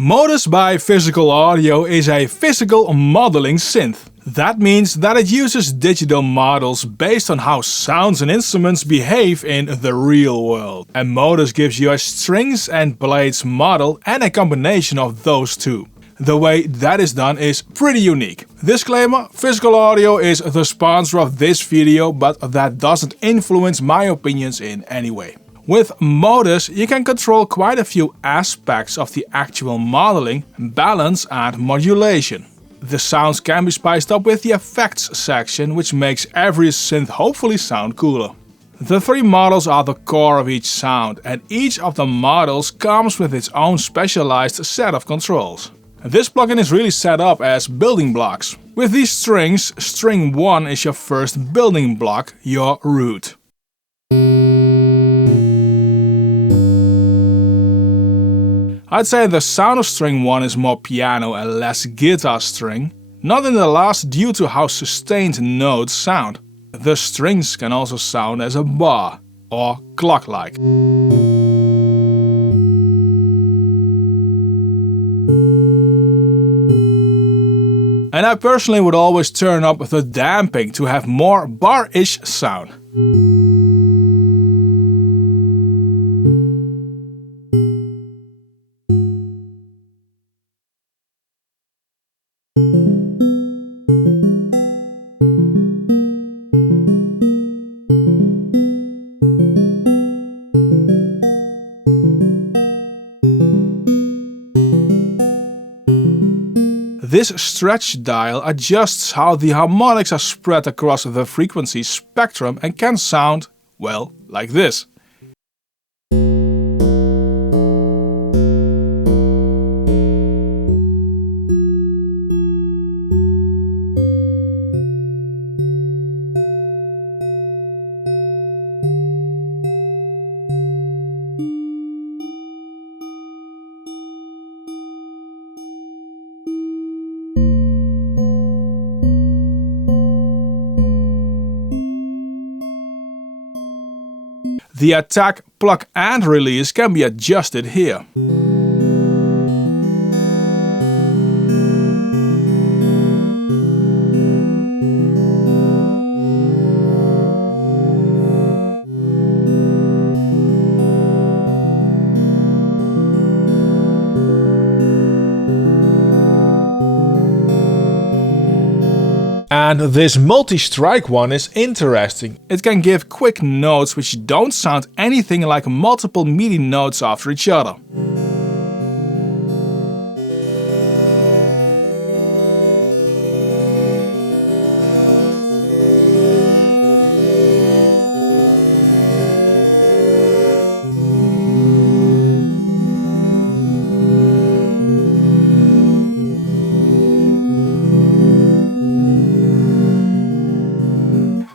Modus by Physical Audio is a physical modeling synth. That means that it uses digital models based on how sounds and instruments behave in the real world. And Modus gives you a strings and blades model and a combination of those two. The way that is done is pretty unique. Disclaimer, Physical Audio is the sponsor of this video, but that doesn't influence my opinions in any way. With Modus, you can control quite a few aspects of the actual modeling, balance and modulation. The sounds can be spiced up with the effects section, which makes every synth hopefully sound cooler. The three models are the core of each sound, and each of the models comes with its own specialized set of controls. This plugin is really set up as building blocks. With these strings, string 1 is your first building block, your root. I'd say the sound of string 1 is more piano and less guitar string, not in the last due to how sustained notes sound. The strings can also sound as a bar, or clock-like. And I personally would always turn up the damping to have more bar-ish sound. This stretch dial adjusts how the harmonics are spread across the frequency spectrum and can sound, well, like this. The attack, plug and release can be adjusted here. And this multi-strike one is interesting. It can give quick notes which don't sound anything like multiple MIDI notes after each other.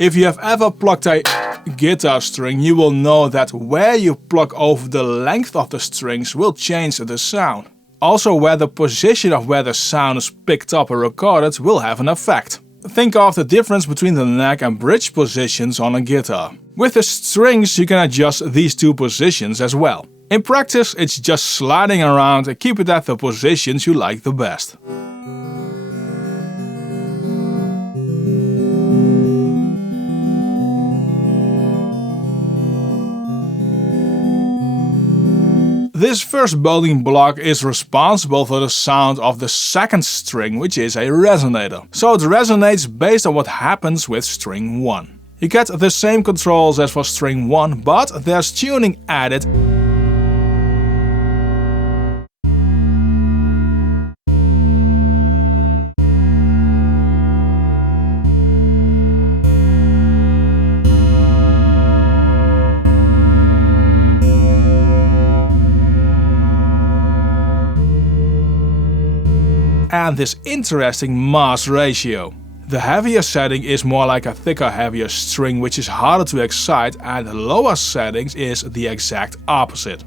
If you have ever plucked a guitar string, you will know that where you pluck over the length of the strings will change the sound. Also, where the position of where the sound is picked up or recorded will have an effect. Think of the difference between the neck and bridge positions on a guitar. With the strings you can adjust these two positions as well. In practice, it's just sliding around and keep it at the positions you like the best. This first building block is responsible for the sound of the second string, which is a resonator. So it resonates based on what happens with string 1. You get the same controls as for string 1, but there's tuning added. And this interesting mass ratio. The heavier setting is more like a thicker, heavier string, which is harder to excite, and the lower settings is the exact opposite.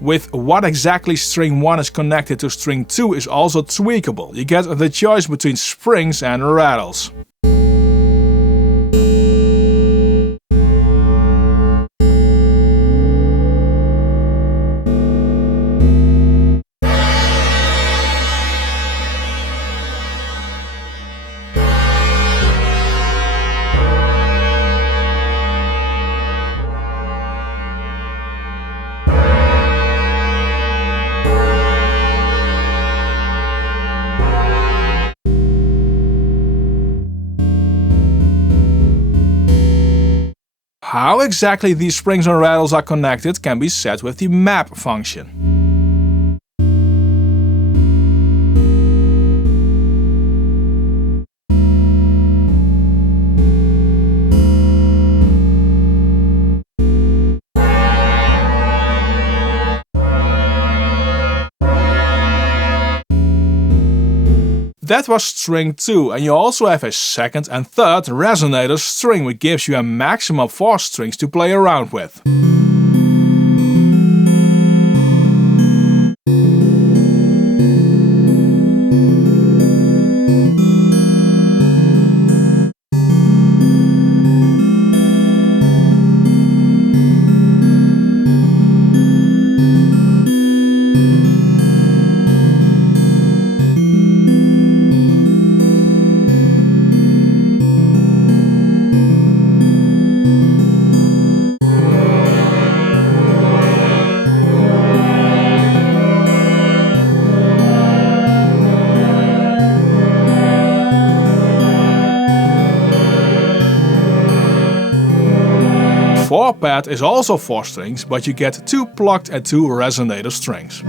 With what exactly string 1 is connected to string 2 is also tweakable. You get the choice between springs and rattles. How exactly these springs and rattles are connected can be set with the map function. That was string 2, and you also have a second and third resonator string, which gives you a maximum of 4 strings to play around with. Four-pad is also 4 strings, but you get 2 plucked and 2 resonator strings.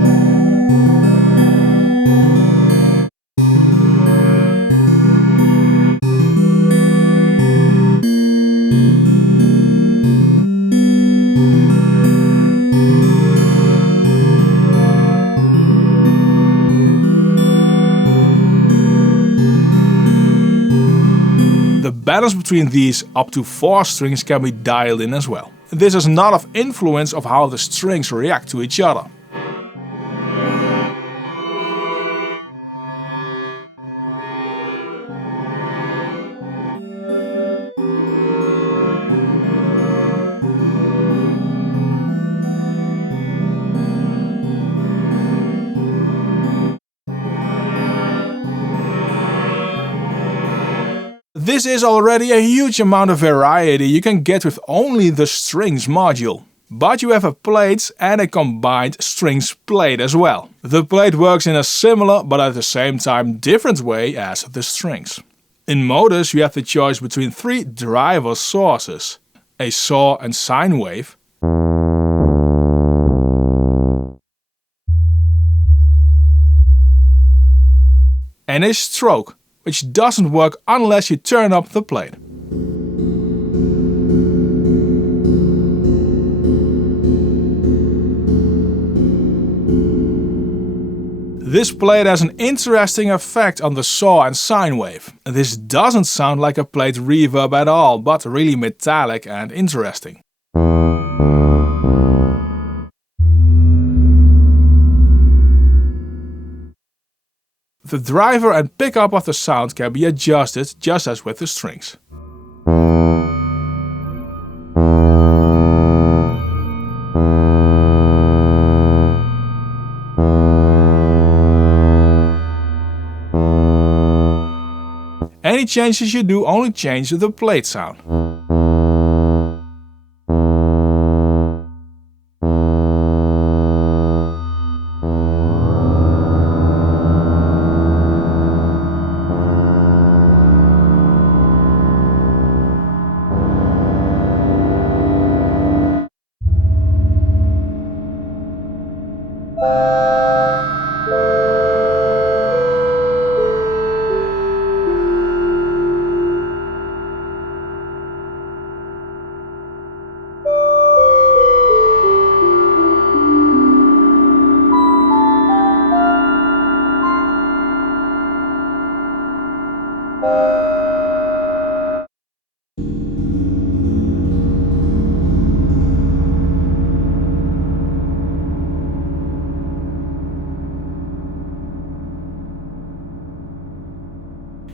The balance between these up to 4 strings can be dialed in as well. This is not of influence of how the strings react to each other. This is already a huge amount of variety you can get with only the strings module. But you have a plate and a combined strings plate as well. The plate works in a similar but at the same time different way as the strings. In Modus you have the choice between 3 driver sources: a saw and sine wave, and a stroke, which doesn't work unless you turn up the plate. This plate has an interesting effect on the saw and sine wave. This doesn't sound like a plate reverb at all, but really metallic and interesting. The driver and pickup of the sound can be adjusted just as with the strings. Any changes you do only change the plate sound.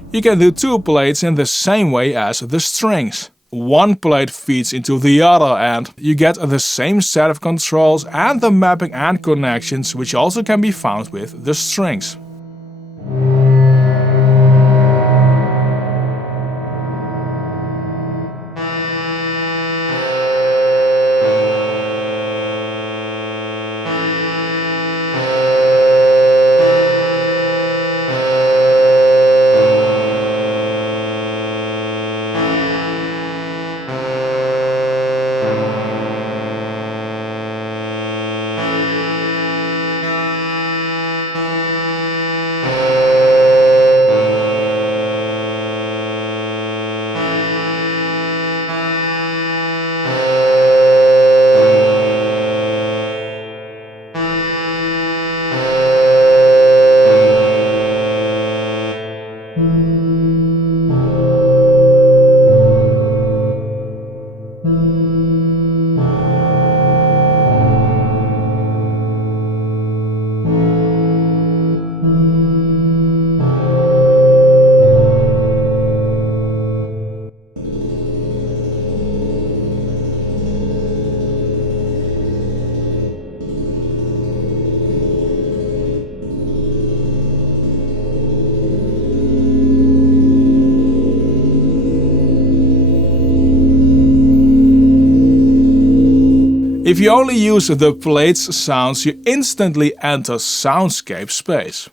You can do two plates in the same way as the strings. One plate feeds into the other and you get the same set of controls and the mapping and connections, which also can be found with the strings. If you only use the plates sounds, you instantly enter soundscape space.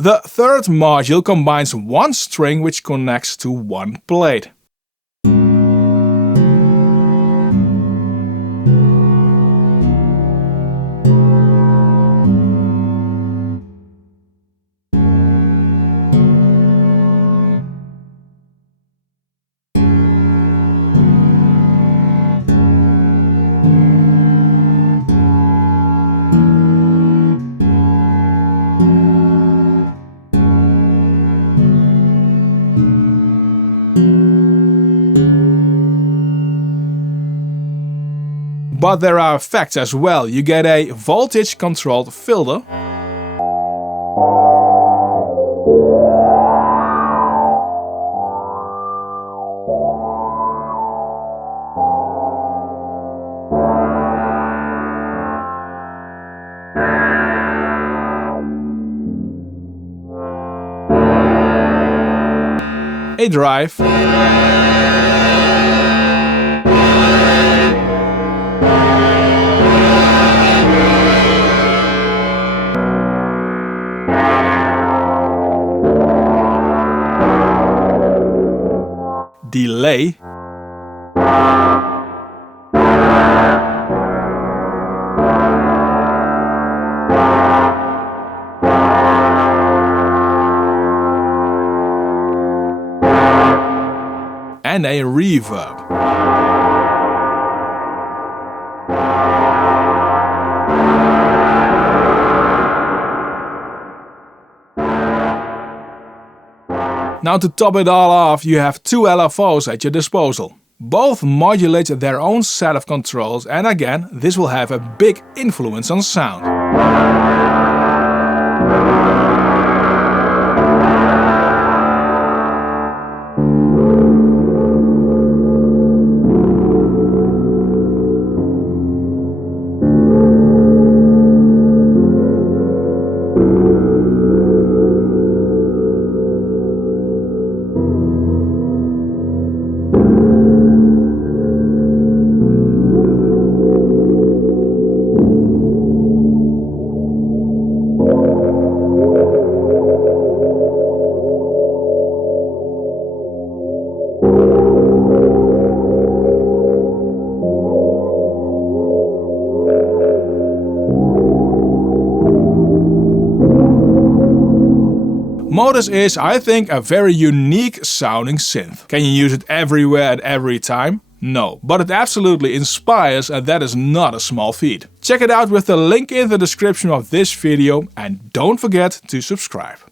The third module combines one string which connects to one plate. But there are effects as well. You get a voltage controlled filter, a drive, delay, and a reverb. Now to top it all off, you have two LFOs at your disposal. Both modulate their own set of controls, and again, this will have a big influence on sound. Modus is, I think, a very unique sounding synth. Can you use it everywhere at every time? No, but it absolutely inspires, and that is not a small feat. Check it out with the link in the description of this video, and don't forget to subscribe.